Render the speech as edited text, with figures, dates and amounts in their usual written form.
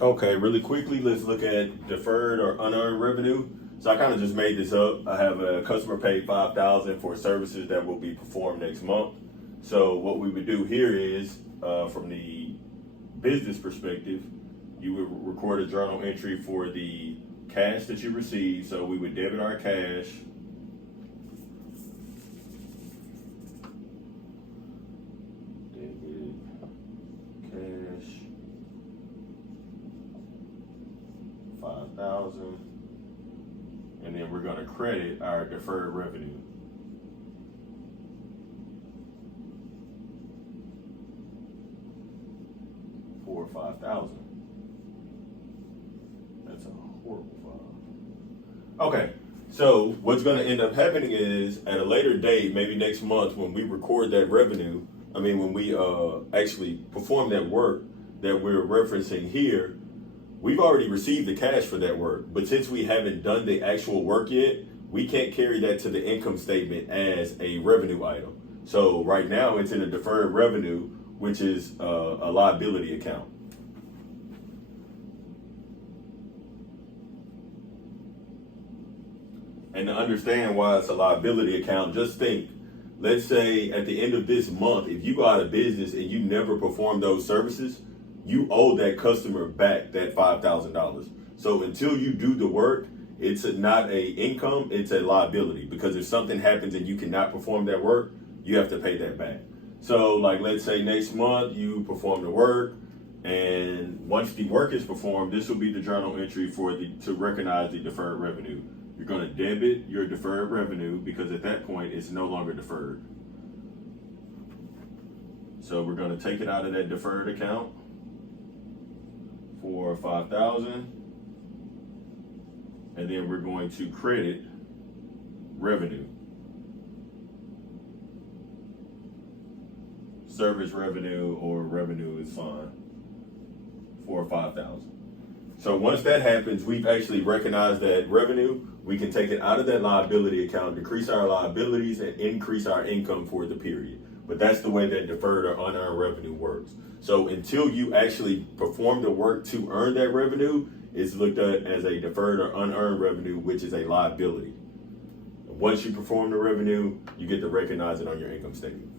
Okay, really quickly, let's look at deferred or unearned revenue. So I kind of just made this up. I have a customer paid $5,000 for services that will be performed next month. So what we would do here is, from the business perspective, you would record a journal entry for the cash that you received. So we would debit our cash. Debit cash 5,000, and then we're going to credit our deferred revenue. For 5,000. That's a horrible five. Okay, so what's going to end up happening is at a later date, maybe next month, when we record that revenue, when we actually perform that work that we're referencing here, we've already received the cash for that work. But since we haven't done the actual work yet, we can't carry that to the income statement as a revenue item. So right now it's in a deferred revenue, which is a liability account. And to understand why it's a liability account, just think, let's say at the end of this month, if you go out of business and you never perform those services, you owe that customer back that $5,000. So until you do the work, it's not a income, it's a liability, because if something happens and you cannot perform that work, you have to pay that back. So like, let's say next month you perform the work, and once the work is performed, this will be the journal entry to recognize the deferred revenue. You're going to debit your deferred revenue because at that point it's no longer deferred. So we're going to take it out of that deferred account for 5,000, and then we're going to credit revenue. Service revenue or revenue is fine for 5,000. So once that happens, we've actually recognized that revenue. We can take it out of that liability account, decrease our liabilities, and increase our income for the period. But that's the way that deferred or unearned revenue works. So until you actually perform the work to earn that revenue, it's looked at as a deferred or unearned revenue, which is a liability. Once you perform the revenue, you get to recognize it on your income statement.